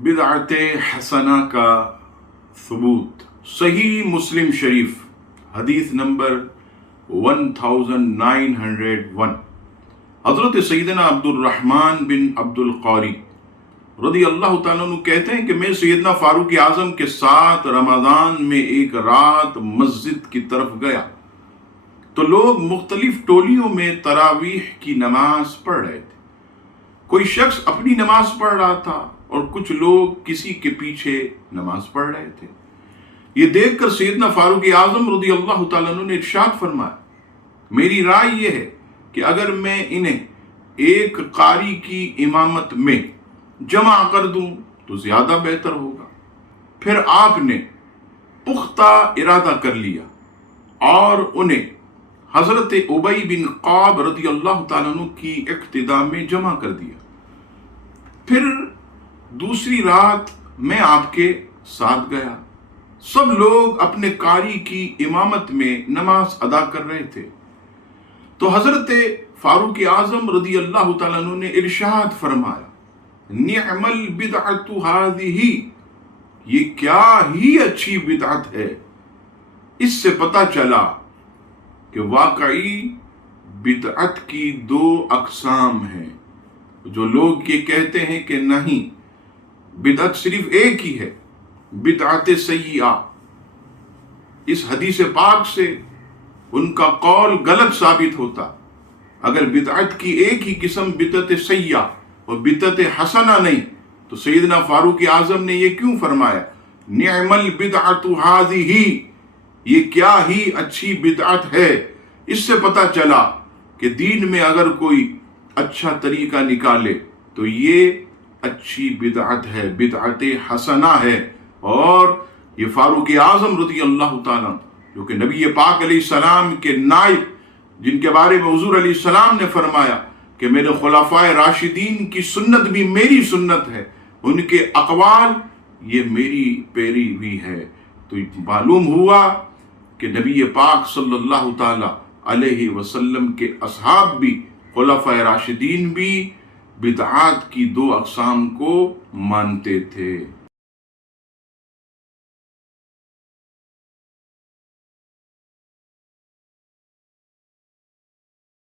बिदअत हसना का सबूत। सही मुस्लिम शरीफ हदीस नंबर 1901। हजरत सैयदना अब्दुर्रहमान बिन अब्दुल क़ारी रदी अल्लाह ताला अन्हु कहते हैं कि मैं सैयदना फारूक आज़म के साथ रमज़ान में एक रात मस्जिद की तरफ गया तो लोग मुख्तलिफ टोलियों में तरावीह की नमाज पढ़ रहे थे। कोई शख्स अपनी नमाज पढ़ रहा था और कुछ लोग किसी के पीछे नमाज पढ़ रहे थे। ये देखकर सैयदना फारूक आज़म रज़ी अल्लाह ताला अन्हु ने इरशाद फरमाया, मेरी राय ये है कि अगर मैं इन्हें एक कारी की इमामत में जमा कर दूं तो ज्यादा बेहतर होगा। फिर आपने पुख्ता इरादा कर लिया और उन्हें हजरत उबई बिन क़ाब रज़ी अल्लाह ताला अन्हु की इक्तिदा में जमा कर दिया। फिर दूसरी रात मैं आपके साथ गया। सब लोग अपने कारी की इमामत में नमाज अदा कर रहे थे तो हजरत फारूक आज़म रज़ी अल्लाह ताला अन्हु ने इरशाद फरमाया, निअमल बिदअतु हाज़िही, ये क्या ही अच्छी बिदअत है। इससे पता चला कि वाकई बिदअत की दो अक़साम हैं। जो लोग ये कहते हैं कि नहीं, बिदअत सिर्फ एक ही है, बिदअत सय्या, इस हदीस पाक से उनका कौल गलत साबित होता। अगर बिदअत की एक ही किस्म बिदअत सय्या और बिदअत हसना नहीं तो सैयदना फारूक आज़म ने ये क्यों फरमाया, निअमल बिदअतु हाज़िही, ये क्या ही अच्छी बिदअत है। इससे पता चला कि दीन में अगर कोई अच्छा तरीका निकाले तो ये अच्छी बिदअत है, बिदअत हसना है। और ये फारूक आज़म रज़ी अल्लाह ताला जो कि नबी पाक अलैहिस्सलाम के नाइब, जिनके बारे में हुज़ूर अलैहिस्सलाम ने फरमाया कि मेरे खुलाफाए राशिदीन की सुन्नत भी मेरी सुन्नत है, उनके अक़वाल ये मेरी पैरवी है। तो मालूम हुआ कि नबी पाक सल्लल्लाहु ताला अलैहि वसल्लम के असहाब भी, खुलाफाए राशिदीन भी बिदअत की दो अक़साम को मानते थे।